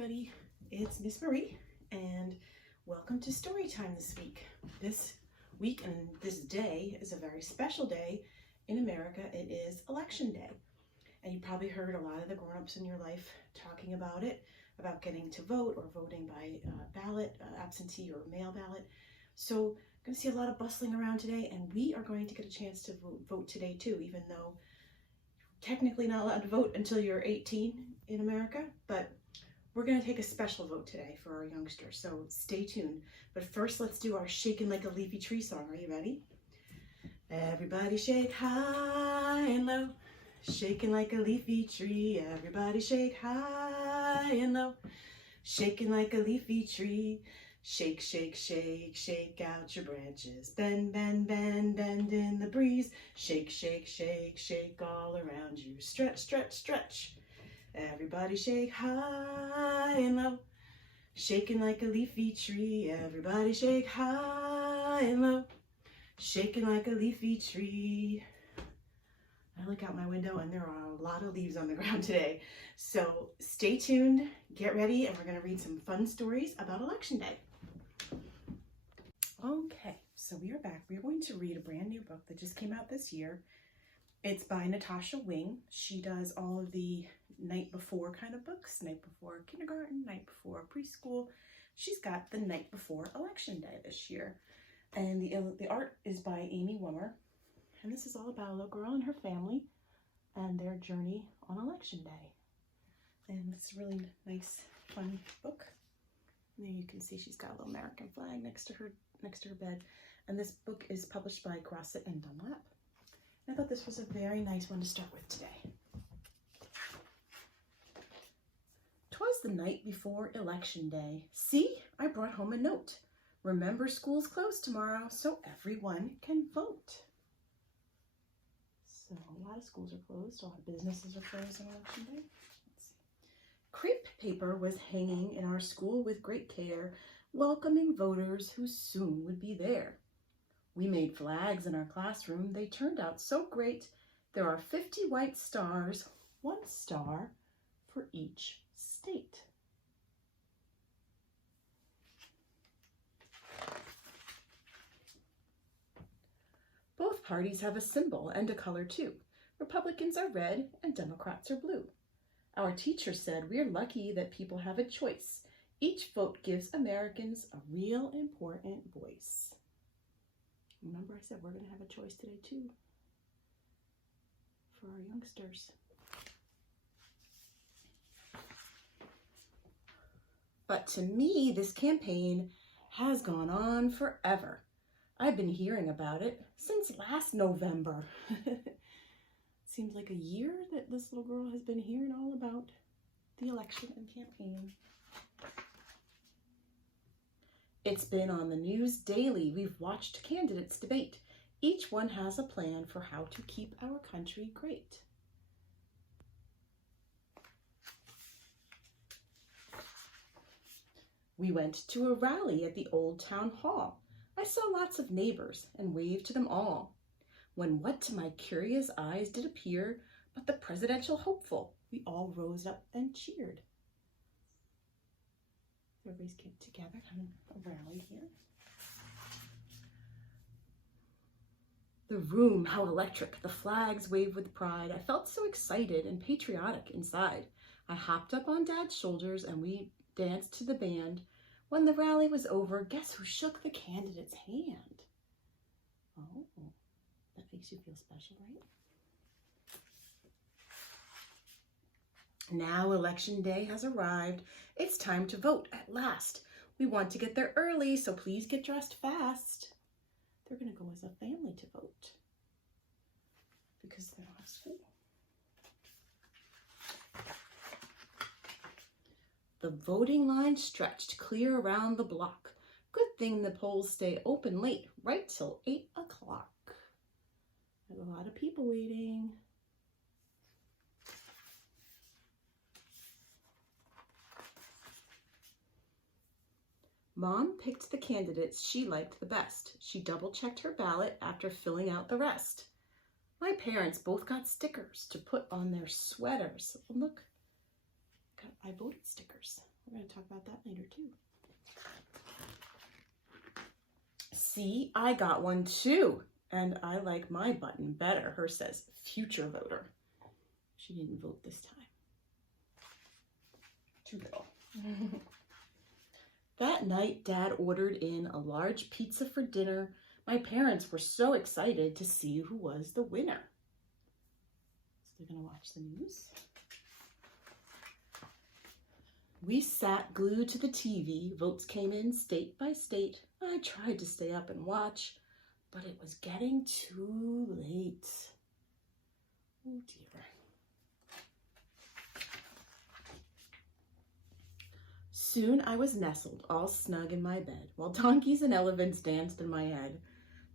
everybody, it's Miss Marie and welcome to story time this week. This week and this day is a very special day in America. It is Election Day, and you probably heard a lot of the grown-ups in your life talking about it, about getting to vote or voting by ballot, absentee or mail ballot. So I'm going to see a lot of bustling around today, and we are going to get a chance to vote today too, even though technically not allowed to vote until you're 18 in America, but we're going to take a special vote today for our youngsters, so stay tuned. But first, let's do our Shaking Like a Leafy Tree song. Are you ready? Everybody shake high and low, shaking like a leafy tree. Everybody shake high and low, shaking like a leafy tree. Shake, shake, shake, shake out your branches. Bend, bend, bend, bend in the breeze. Shake, shake, shake, shake all around you. Stretch, stretch, stretch. Everybody shake high and low, shaking like a leafy tree. Everybody shake high and low, shaking like a leafy tree. I look out my window and there are a lot of leaves on the ground today. So stay tuned, get ready, and we're going to read some fun stories about Election Day. Okay, so we are back. We are going to read a brand new book that just came out this year. It's by Natasha Wing. She does all of the night before kind of books, night before kindergarten, night before preschool. She's got the night before Election Day this year. And the art is by Amy Wimmer. And this is all about a little girl and her family and their journey on Election Day. And it's a really nice, fun book. And there you can see she's got a little American flag next to her bed. And this book is published by Grosset and Dunlap. I thought this was a very nice one to start with today. 'Twas the night before Election Day. See, I brought home a note. Remember, school's closed tomorrow, so everyone can vote. So a lot of schools are closed. A lot of businesses are closed on Election Day. Let's see. Crepe paper was hanging in our school with great care, welcoming voters who soon would be there. We made flags in our classroom. They turned out so great. There are 50 white stars, 1 star for each state. Both parties have a symbol and a color too. Republicans are red and Democrats are blue. Our teacher said we're lucky that people have a choice. Each vote gives Americans a real important voice. Remember, I said we're going to have a choice today too for our youngsters. But to me, this campaign has gone on forever. I've been hearing about it since last November. Seems like a year that this little girl has been hearing all about the election and campaign. It's been on the news daily. We've watched candidates debate. Each one has a plan for how to keep our country great. We went to a rally at the old town hall. I saw lots of neighbors and waved to them all. When what to my curious eyes did appear but the presidential hopeful, we all rose up and cheered. Everybody's get together, having a rally here. The room, how electric, the flags waved with pride. I felt so excited and patriotic inside. I hopped up on Dad's shoulders and we danced to the band. When the rally was over, guess who shook the candidate's hand? Oh, that makes you feel special, right? Now Election Day has arrived. It's time to vote at last. We want to get there early, so please get dressed fast. They're going to go as a family to vote because they don't have school. The voting line stretched clear around the block. Good thing the polls stay open late, right till 8 o'clock. There's a lot of people waiting. Mom picked the candidates she liked the best. She double-checked her ballot after filling out the rest. My parents both got stickers to put on their sweaters. Look, I voted stickers. We're going to talk about that later too. See, I got one too, and I like my button better. Hers says future voter. She didn't vote this time. Too little. That night, Dad ordered in a large pizza for dinner. My parents were so excited to see who was the winner. So they're going to watch the news. We sat glued to the TV. Votes came in state by state. I tried to stay up and watch, but it was getting too late. Oh dear. Soon I was nestled all snug in my bed, while donkeys and elephants danced in my head.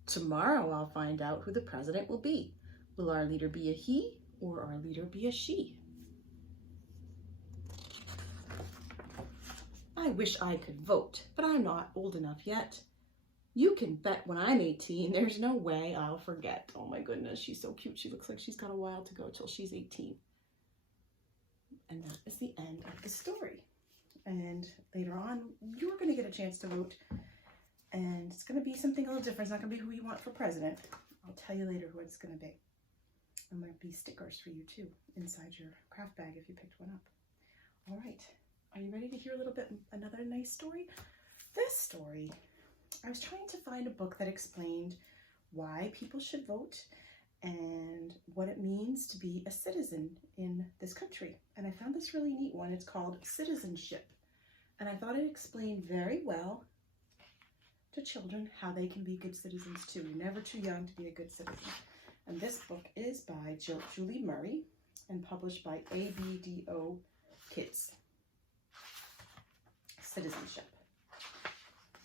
Tomorrow I'll find out who the president will be. Will our leader be a he or our leader be a she? I wish I could vote, but I'm not old enough yet. You can bet when I'm 18, there's no way I'll forget. Oh my goodness, she's so cute. She looks like she's got a while to go till she's 18. And that is the end of the story. And later on, you're going to get a chance to vote. And it's going to be something a little different. It's not going to be who you want for president. I'll tell you later who it's going to be. There might be stickers for you too inside your craft bag if you picked one up. All right. Are you ready to hear a little bit, another nice story? This story, I was trying to find a book that explained why people should vote and what it means to be a citizen in this country. And I found this really neat one. It's called Citizenship. And I thought it explained very well to children how they can be good citizens too. You're never too young to be a good citizen. And this book is by Julie Murray and published by ABDO Kids. Citizenship.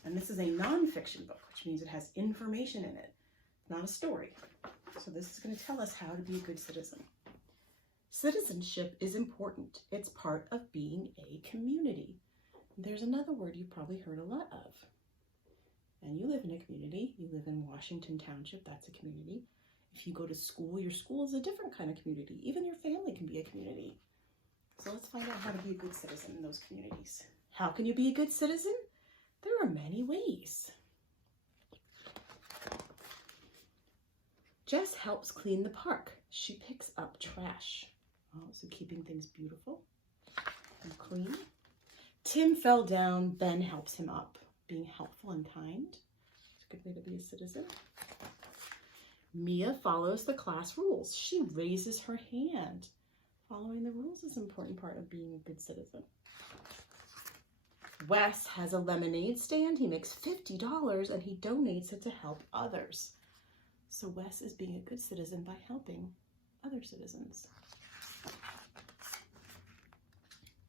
And this is a nonfiction book, which means it has information in it, not a story. So this is going to tell us how to be a good citizen. Citizenship is important. It's part of being a community. There's another word you've probably heard a lot of. And you live in a community. You live in Washington Township. That's a community. If you go to school, your school is a different kind of community. Even your family can be a community. So let's find out how to be a good citizen in those communities. How can you be a good citizen? There are many ways. Jess helps clean the park. She picks up trash. Also keeping things beautiful and clean. Tim fell down. Ben helps him up. Being helpful and kind. It's a good way to be a citizen. Mia follows the class rules. She raises her hand. Following the rules is an important part of being a good citizen. Wes has a lemonade stand. He makes $50 and he donates it to help others. So Wes is being a good citizen by helping other citizens.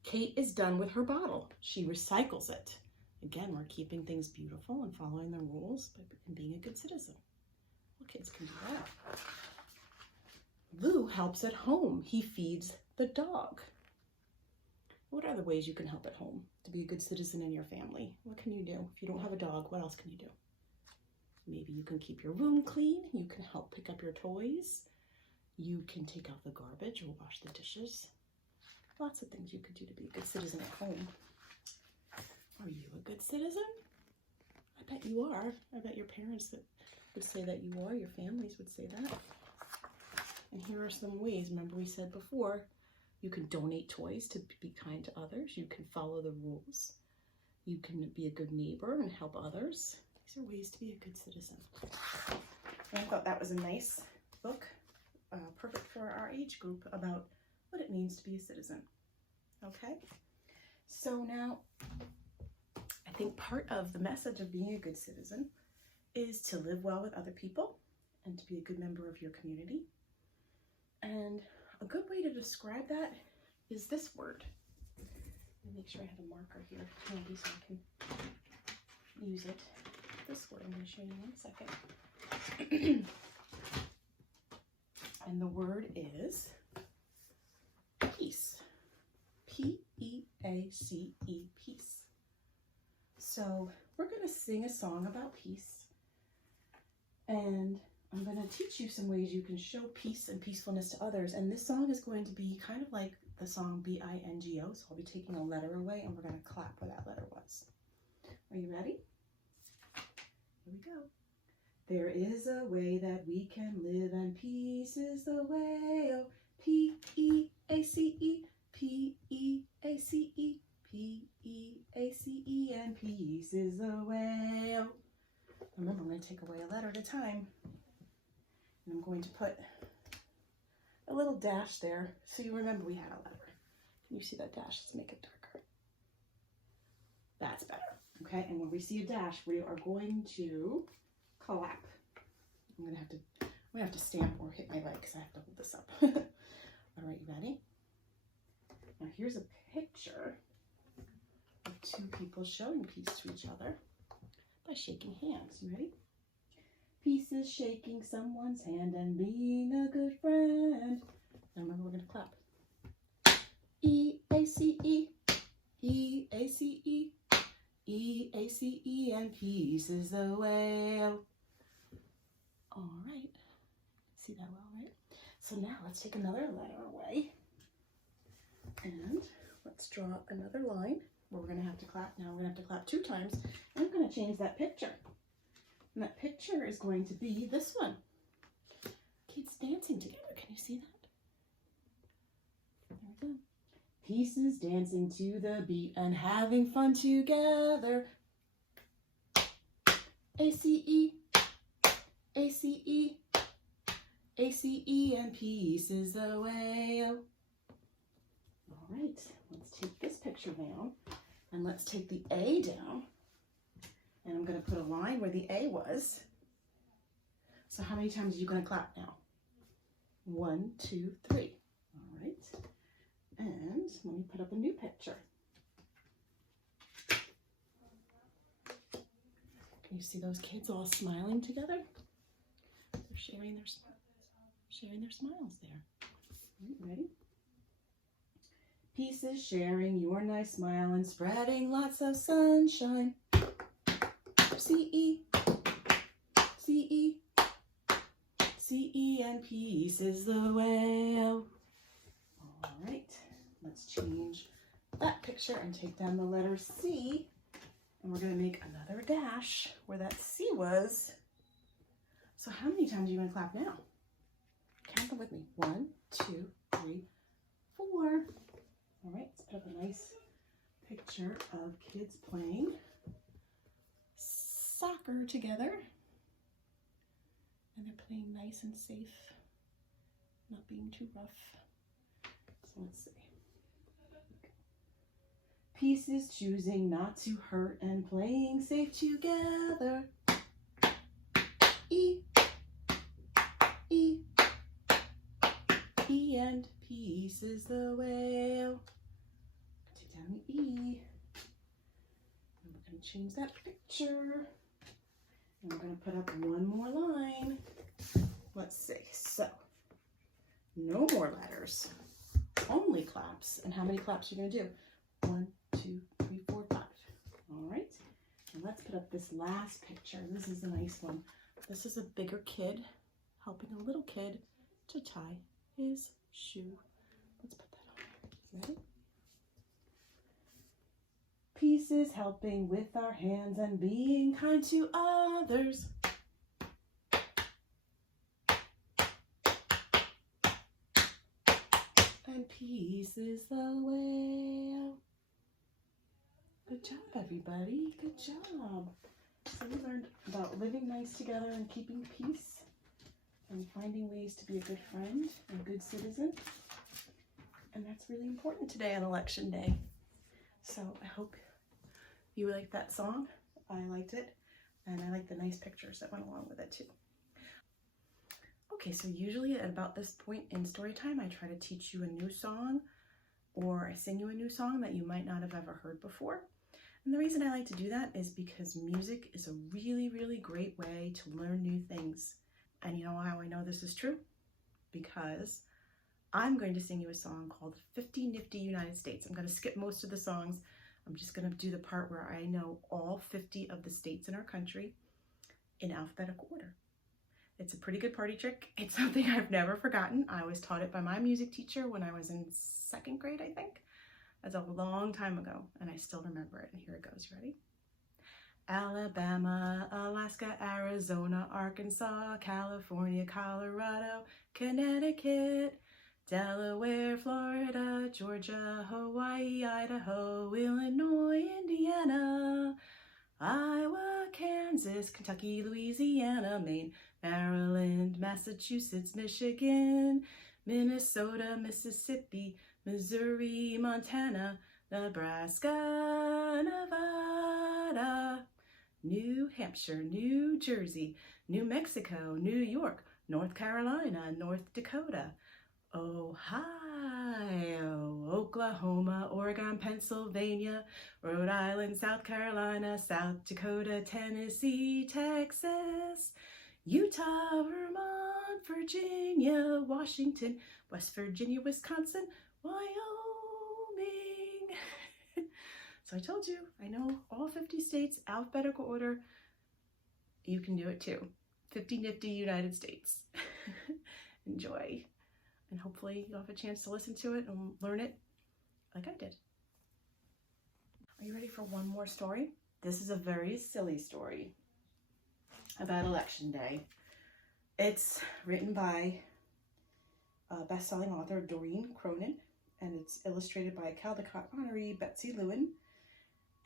Kate is done with her bottle. She recycles it. Again, we're keeping things beautiful and following the rules and being a good citizen. Well, kids can do that. Lou helps at home. He feeds the dog. What are the ways you can help at home to be a good citizen in your family? What can you do? If you don't have a dog, what else can you do? Maybe you can keep your room clean. You can help pick up your toys. You can take out the garbage or wash the dishes. Lots of things you could do to be a good citizen at home. Are you a good citizen? I bet you are. I bet your parents would say that you are. Your families would say that. And here are some ways. Remember we said before, you can donate toys to be kind to others. You can follow the rules. You can be a good neighbor and help others. These are ways to be a good citizen. And I thought that was a nice book, perfect for our age group, about what it means to be a citizen. Okay? So now, I think part of the message of being a good citizen is to live well with other people and to be a good member of your community. And a good way to describe that is this word. Let me make sure I have a marker here handy so I can use it. This word I'm going to show you in 1 second. And the word is peace. P-E-A-C-E, peace. So we're going to sing a song about peace. And I'm going to teach you some ways you can show peace and peacefulness to others. And this song is going to be kind of like the song B-I-N-G-O. So I'll be taking a letter away and we're going to clap where that letter was. Are you ready? Here we go. There is a way that we can live, and peace is the way. Oh, P-E-A-C-E, P-E-A-C-E, P-E-A-C-E, and peace is the way. Oh. Remember, I'm going to take away a letter at a time. And I'm going to put a little dash there so you remember we had a letter. Can you see that dash? Let's make it darker. That's better. Okay, and when we see a dash, we are going to clap. I'm gonna have to stamp or hit my leg because I have to hold this up. All right, you ready? Now here's a picture of two people showing peace to each other by shaking hands. You ready? Peace is shaking someone's hand and being a good friend. Now remember, we're gonna clap. E-A-C-E, E-A-C-E, E-A-C-E, and peace is the way. All right, see that well, right? So now let's take another letter away and let's draw another line where we're gonna have to clap. Now we're gonna have to clap 2 times. I'm gonna change that picture. And that picture is going to be this one. Kids dancing together, can you see that? There we go. Pieces dancing to the beat and having fun together. A-C-E, A-C-E, A-C-E, and peace is the way. All right, let's take this picture down and let's take the A down. And I'm going to put a line where the A was. So how many times are you going to clap now? 1, 2, 3. All right. And let me put up a new picture. Can you see those kids all smiling together? They're sharing their smiles there. Ready? Peace is sharing your nice smile and spreading lots of sunshine. C-E, C-E, C-E, and peace is the way. All right, let's change that picture and take down the letter C. And we're going to make another dash where that C was. So how many times are you going to clap now? Count them with me. 1, 2, 3, 4. All right, let's put up a nice picture of kids playing soccer together. And they're playing nice and safe, not being too rough. So let's see. Peace is choosing not to hurt and playing safe together. E, E, E, and peace is the way. Take down the E. And we're going to change that picture. And we're going to put up one more line. Let's see. So, no more letters. Only claps. And how many claps are you going to do? 1, 2, 3, 4, 5. All right. And let's put up this last picture. This is a nice one. This is a bigger kid helping a little kid to tie his shoe. Let's put that on. Ready? Peace is helping with our hands and being kind to others. And peace is the way. Good job, everybody. Good job. So we learned about living nice together and keeping peace and finding ways to be a good friend and a good citizen. And that's really important today on Election Day. So I hope you liked that song. I liked it. And I like the nice pictures that went along with it too. Okay, so usually at about this point in story time, I try to teach you a new song or I sing you a new song that you might not have ever heard before. And the reason I like to do that is because music is a really, really great way to learn new things. And you know how I know this is true? Because I'm going to sing you a song called 50 Nifty United States. I'm going to skip most of the songs. I'm just going to do the part where I know all 50 of the states in our country in alphabetical order. It's a pretty good party trick. It's something I've never forgotten. I was taught it by my music teacher when I was in 2nd grade, I think. That's a long time ago, and I still remember it. And here it goes. Ready? Alabama, Alaska, Arizona, Arkansas, California, Colorado, Connecticut, Delaware, Florida, Georgia, Hawaii, Idaho, Illinois, Indiana, Iowa, Kansas, Kentucky, Louisiana, Maine, Maryland, Massachusetts, Michigan, Minnesota, Mississippi, Missouri, Montana, Nebraska, Nevada, New Hampshire, New Jersey, New Mexico, New York, North Carolina, North Dakota, Ohio, Oklahoma, Oregon, Pennsylvania, Rhode Island, South Carolina, South Dakota, Tennessee, Texas, Utah, Vermont, Virginia, Washington, West Virginia, Wisconsin, Wyoming. So I told you, I know all 50 states, alphabetical order. You can do it too. 50 nifty United States. Enjoy. And hopefully you'll have a chance to listen to it and learn it like I did. Are you ready for one more story? This is a very silly story about Election Day. It's written by best-selling author Doreen Cronin, and it's illustrated by Caldecott honoree Betsy Lewin.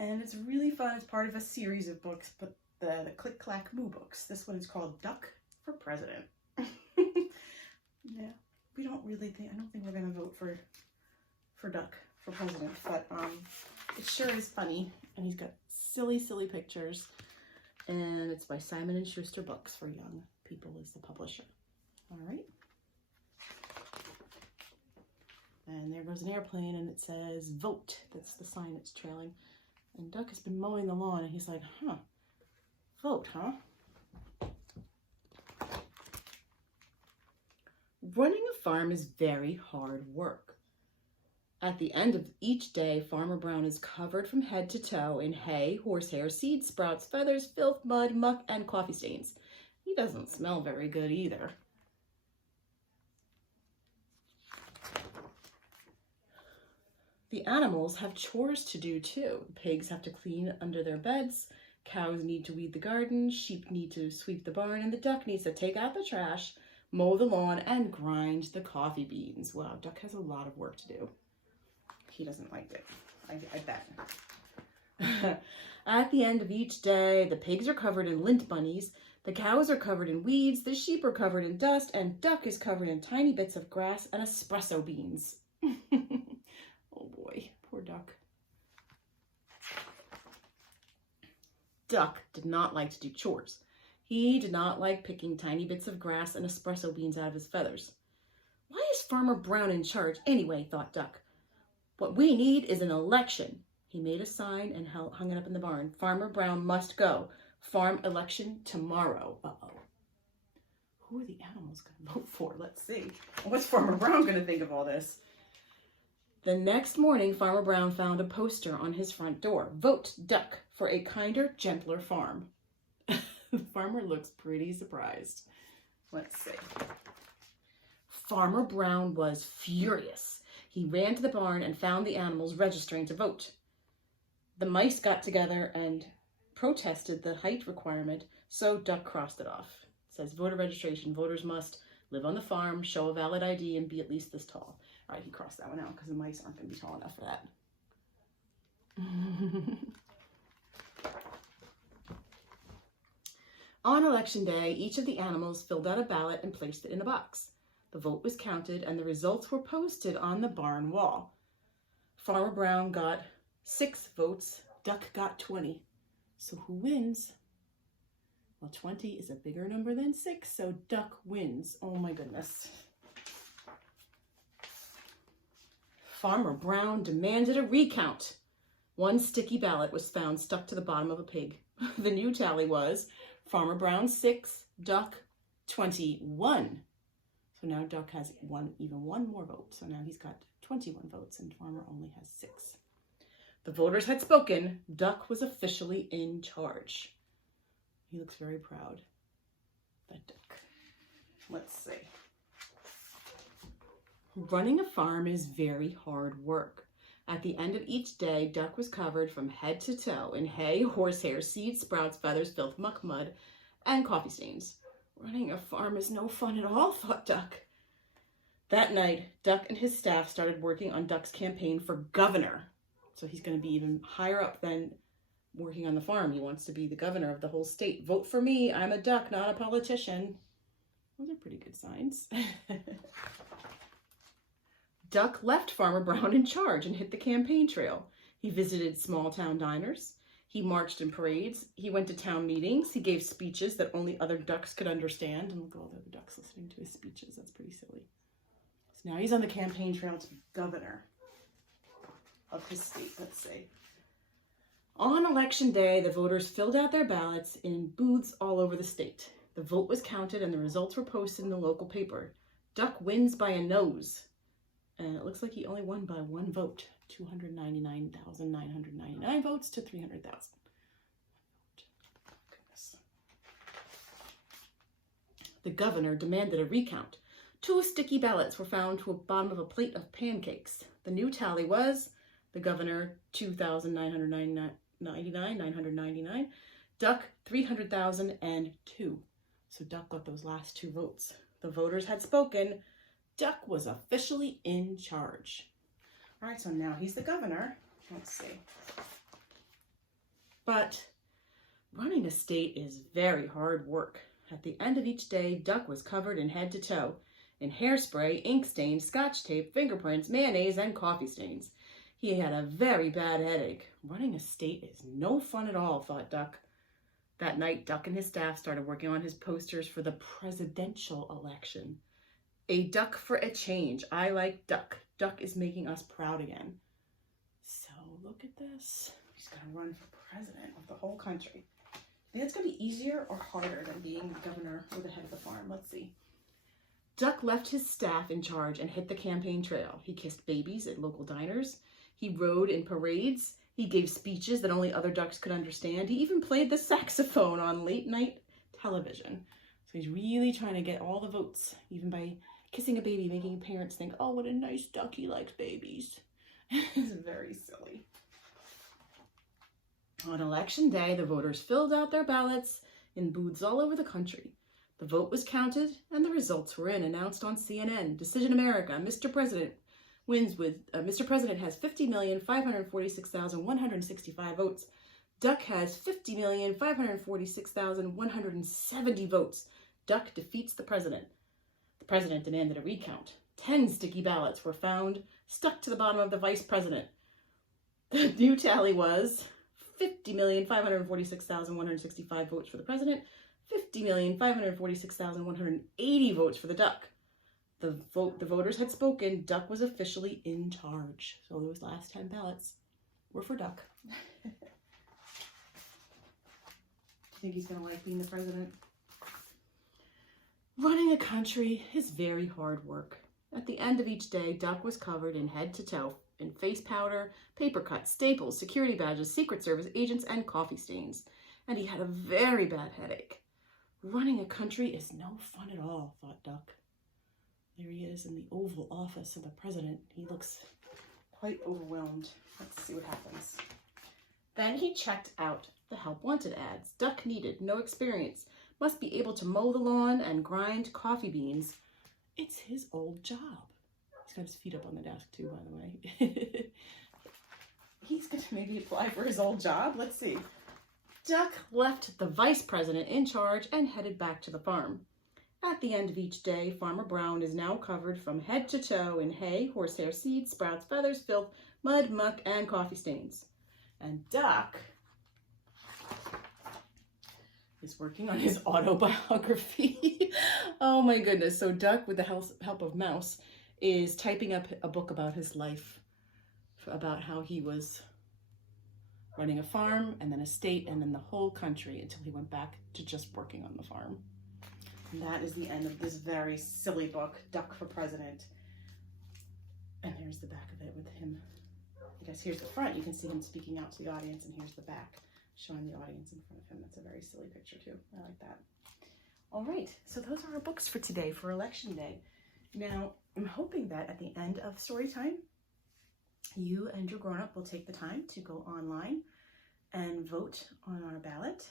And it's really fun. It's part of a series of books, but the Click Clack Moo books. This one is called Duck for President. Yeah, we don't really think, I don't think we're gonna vote for Duck for president, but it sure is funny, and he's got silly pictures, and it's by Simon & Schuster Books for young people is the publisher. All right. And there goes an airplane, and it says vote. That's the sign it's trailing. And Duck has been mowing the lawn, and he's like, vote, huh? Running a farm is very hard work. At the end of each day, Farmer Brown is covered from head to toe in hay, horsehair, seeds, sprouts, feathers, filth, mud, muck, and coffee stains. He doesn't smell very good either. The animals have chores to do too. Pigs have to clean under their beds, cows need to weed the garden, sheep need to sweep the barn, and the duck needs to take out the trash, mow the lawn, and grind the coffee beans. Wow, Duck has a lot of work to do. He doesn't like it, I bet. At the end of each day, the pigs are covered in lint bunnies, the cows are covered in weeds, the sheep are covered in dust, and Duck is covered in tiny bits of grass and espresso beans. Oh boy, poor Duck. Duck did not like to do chores. He did not like picking tiny bits of grass and espresso beans out of his feathers. Why is Farmer Brown in charge anyway, thought Duck. What we need is an election. He made a sign and hung it up in the barn. Farmer Brown must go. Farm election tomorrow. Uh-oh. Who are the animals going to vote for? Let's see. What's Farmer Brown going to think of all this? The next morning, Farmer Brown found a poster on his front door. Vote Duck for a kinder, gentler farm. The farmer looks pretty surprised. Let's see. Farmer Brown was furious. He ran to the barn and found the animals registering to vote. The mice got together and protested the height requirement, so Duck crossed it off. It says voter registration. Voters must live on the farm, show a valid ID, and be at least this tall. All right, he crossed that one out because the mice aren't going to be tall enough for that. On election day, each of the animals filled out a ballot and placed it in a box. The vote was counted and the results were posted on the barn wall. Farmer Brown got 6 votes, Duck got 20. So who wins? Well, 20 is a bigger number than 6, so Duck wins. Oh my goodness. Farmer Brown demanded a recount. One sticky ballot was found stuck to the bottom of a pig. The new tally was Farmer Brown 6, Duck 21. So now Duck has even one more vote. So now he's got 21 votes and Farmer only has 6. The voters had spoken. Duck was officially in charge. He looks very proud. That Duck. Let's see. Running a farm is very hard work. At the end of each day, Duck was covered from head to toe in hay, horsehair, seeds, sprouts, feathers, filth, muck, mud, and coffee stains. Running a farm is no fun at all, thought Duck. That night, Duck and his staff started working on Duck's campaign for governor. So he's going to be even higher up than working on the farm. He wants to be the governor of the whole state. Vote for me. I'm a duck, not a politician. Those are pretty good signs. Duck left Farmer Brown in charge and hit the campaign trail. He visited small town diners. He marched in parades. He went to town meetings. He gave speeches that only other ducks could understand. And look at all the other ducks listening to his speeches. That's pretty silly. So now he's on the campaign trail to be governor of his state. Let's see. On election day, the voters filled out their ballots in booths all over the state. The vote was counted and the results were posted in the local paper. Duck wins by a nose. And it looks like he only won by one vote. 299,999 votes to 300,000. Goodness. The governor demanded a recount. 2 sticky ballots were found to the bottom of a plate of pancakes. The new tally was the governor 2,999, Duck 300,002. So Duck got those last 2 votes. The voters had spoken. Duck was officially in charge. All right, so now he's the governor. Let's see. But running a state is very hard work. At the end of each day, Duck was covered in head to toe in hairspray, ink stains, scotch tape, fingerprints, mayonnaise, and coffee stains. He had a very bad headache. Running a state is no fun at all, thought Duck. That night, Duck and his staff started working on his posters for the presidential election. A duck for a change. I like Duck. Duck is making us proud again. So look at this. He's going to run for president of the whole country. I think it's going to be easier or harder than being the governor or the head of the farm. Let's see. Duck left his staff in charge and hit the campaign trail. He kissed babies at local diners. He rode in parades. He gave speeches that only other ducks could understand. He even played the saxophone on late night television. So he's really trying to get all the votes, even by kissing a baby, making parents think, oh, what a nice duck, he likes babies. It's very silly. On election day, the voters filled out their ballots in booths all over the country. The vote was counted and the results were announced on CNN. Decision America, Mr. President wins with, Mr. President has 50,546,165 votes. Duck has 50,546,170 votes. Duck defeats the president. The president demanded a recount. 10 sticky ballots were found, stuck to the bottom of the vice president. The new tally was 50,546,165 votes for the president, 50,546,180 votes for the duck. The voters had spoken. Duck was officially in charge. So those last 10 ballots were for Duck. Do you think he's going to like being the president? Running a country is very hard work. At the end of each day, Duck was covered in head to toe in face powder, paper cuts, staples, security badges, Secret Service agents, and coffee stains. And he had a very bad headache. Running a country is no fun at all, thought Duck. There he is in the Oval Office of the president. He looks quite overwhelmed. Let's see what happens. Then he checked out the Help Wanted ads. Duck needed no experience. Must be able to mow the lawn and grind coffee beans. It's his old job. He's got his feet up on the desk too, by the way. He's going to maybe apply for his old job. Let's see. Duck left the vice president in charge and headed back to the farm. At the end of each day, Farmer Brown is now covered from head to toe in hay, horsehair, seeds, sprouts, feathers, filth, mud, muck, and coffee stains. And Duck is working on his autobiography. Oh my goodness. So Duck, with the help of Mouse, is typing up a book about his life, about how he was running a farm and then a state and then the whole country until he went back to just working on the farm. And that is the end of this very silly book, Duck for President. And here's the back of it with him. I guess here's the front. You can see him speaking out to the audience, and here's the back, showing the audience in front of him. That's a very silly picture too. I like that. All right, so those are our books for today, for Election Day. Now, I'm hoping that at the end of story time, you and your grown-up will take the time to go online and vote on our ballot.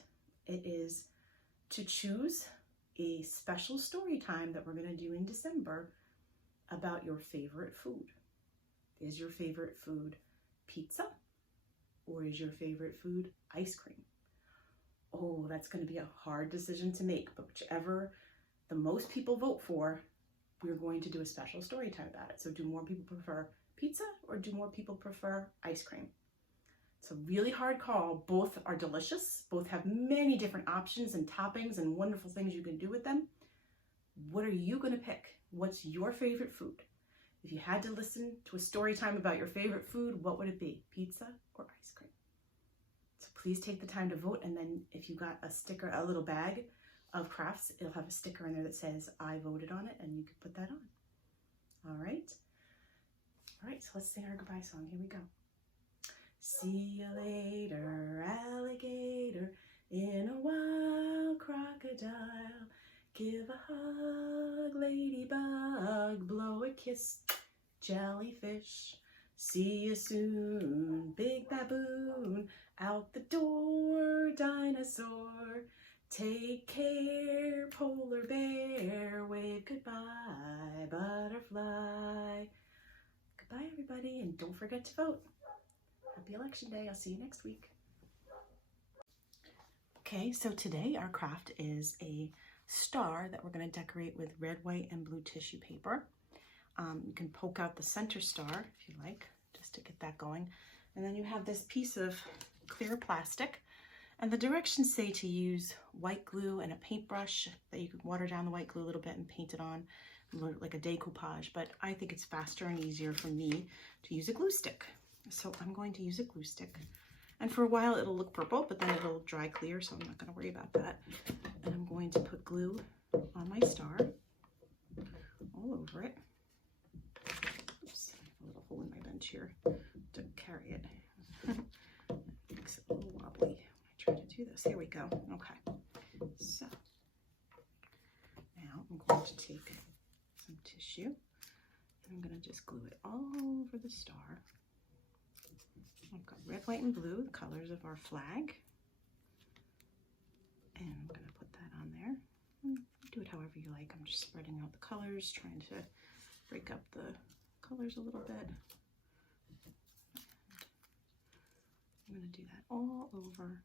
It is to choose a special story time that we're going to do in December about your favorite food. Is your favorite food pizza, or is your favorite food ice cream? Oh, that's going to be a hard decision to make, but whichever the most people vote for, we're going to do a special story time about it. So do more people prefer pizza, or do more people prefer ice cream? It's a really hard call. Both are delicious. Both have many different options and toppings and wonderful things you can do with them. What are you going to pick? What's your favorite food? If you had to listen to a story time about your favorite food, what would it be? Pizza or ice cream? So please take the time to vote. And then if you got a sticker, a little bag of crafts, it'll have a sticker in there that says, I voted on it, and you can put that on. All right. All right, so let's sing our goodbye song. Here we go. See you later, alligator, in a wild crocodile. Give a hug, ladybug, blow a kiss, jellyfish. See you soon, big baboon, out the door, dinosaur. Take care, polar bear, wave goodbye, butterfly. Goodbye, everybody, and don't forget to vote. Happy Election Day. I'll see you next week. Okay, so today our craft is a star that we're going to decorate with red, white, and blue tissue paper. You can poke out the center star if you like, just to get that going. And then you have this piece of clear plastic, and the directions say to use white glue and a paintbrush that you could water down the white glue a little bit and paint it on like a decoupage, but I think it's faster and easier for me to use a glue stick. So I'm going to use a glue stick, and for a while it'll look purple, but then it'll dry clear, so I'm not going to worry about that. And I'm going to put glue on my star all over it. Oops, I have a little hole in my bench here to carry it. Makes it a little wobbly when I try to do this. Here we go. Okay, so now I'm going to take some tissue, and I'm going to just glue it all over the star. I've got red, white, and blue, the colors of our flag. And I'm going to put that on there. Do it however you like. I'm just spreading out the colors, trying to break up the colors a little bit. I'm going to do that all over.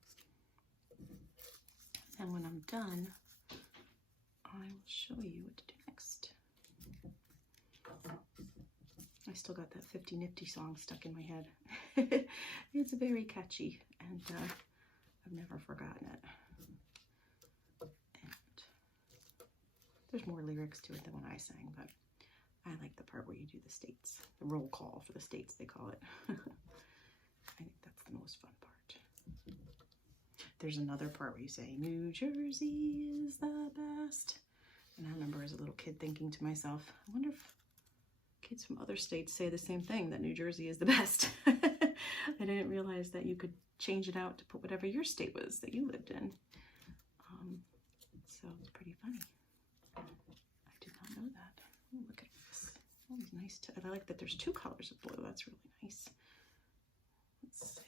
And when I'm done, I will show you what to do next. I still got that 50 Nifty song stuck in my head. It's very catchy, and I've never forgotten it. And there's more lyrics to it than when I sang, but I like the part where you do the states, the roll call for the states, they call it. I think that's the most fun part. There's another part where you say, New Jersey is the best. And I remember as a little kid thinking to myself, I wonder if kids from other states say the same thing, that New Jersey is the best. I didn't realize that you could change it out to put whatever your state was that you lived in. So it's pretty funny. I did not know that. Oh, look at this. Oh, it's nice. I like that there's two colors of blue. That's really nice. Let's see.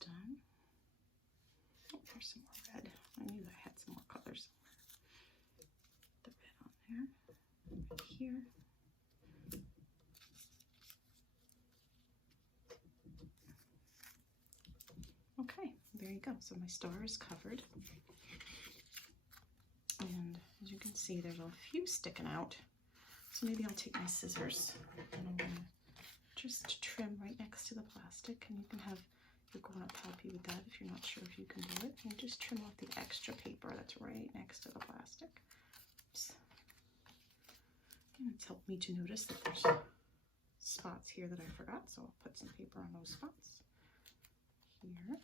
Done. Oh, there's some more red. I knew I had some more colors. The red on there, right here. Okay, there you go. So my star is covered. And as you can see, there's a few sticking out. So maybe I'll take my scissors and I'm going to just trim right next to the plastic, and you can have your grown-up help you with that if you're not sure if you can do it. And just trim off the extra paper that's right next to the plastic. Oops. And it's helped me to notice that there's spots here that I forgot, so I'll put some paper on those spots. Here.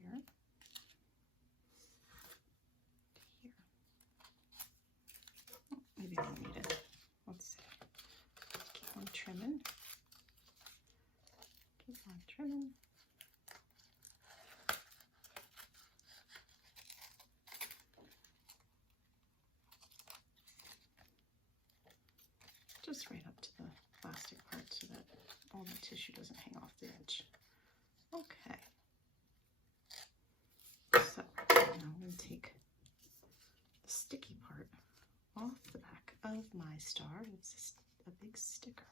Here. Here. Oh, maybe I don't need it. Let's see. Keep on trimming. Keep on trimming. Just right up to the plastic part so that all the tissue doesn't hang off the edge. Okay. So now I'm going to take the sticky part off the back of my star. It's a big sticker.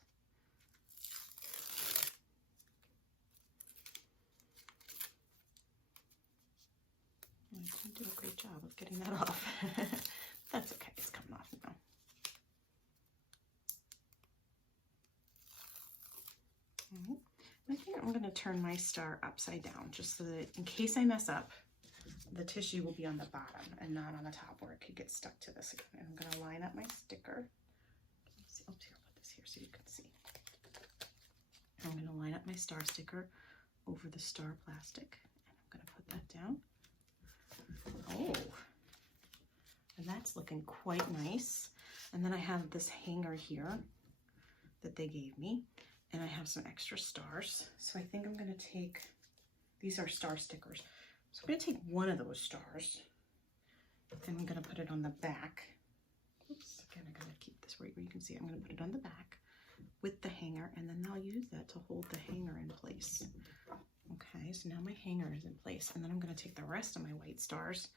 I didn't do a great job of getting that off. That's okay, it's coming off now. I think I'm going to turn my star upside down just so that in case I mess up, the tissue will be on the bottom and not on the top where it could get stuck to this again. And I'm going to line up my sticker. Let's see. Oops, here, I'll put this here so you can see. I'm going to line up my star sticker over the star plastic. And I'm going to put that down. Oh, and that's looking quite nice. And then I have this hanger here that they gave me. And I have some extra stars. So I think I'm going to take, these are star stickers. So I'm going to take one of those stars and I'm going to put it on the back. Oops, again, I'm going to keep this right where you can see it. I'm going to put it on the back with the hanger, and then I'll use that to hold the hanger in place. Okay, so now my hanger is in place, and then I'm going to take the rest of my white stars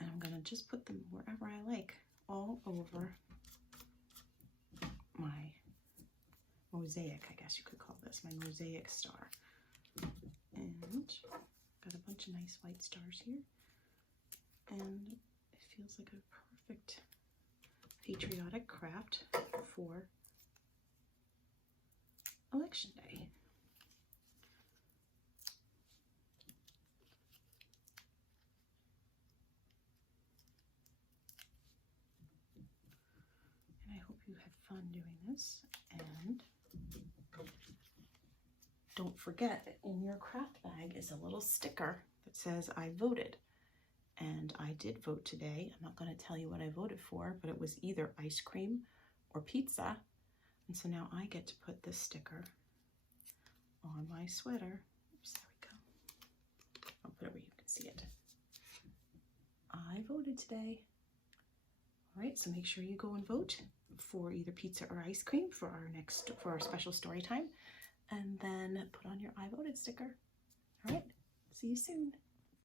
and I'm going to just put them wherever I like, all over my mosaic, I guess you could call this, my mosaic star. And got a bunch of nice white stars here. And it feels like a perfect patriotic craft for Election Day. And I hope you had fun doing this. And don't forget, in your craft bag is a little sticker that says I voted. And I did vote today. I'm not going to tell you what I voted for, but it was either ice cream or pizza. And so now I get to put this sticker on my sweater. Oops, there we go. I'll put it where you can see it. I voted today. All right, so make sure you go and vote for either pizza or ice cream for our special story time. And then put on your I voted sticker. All right, see you soon.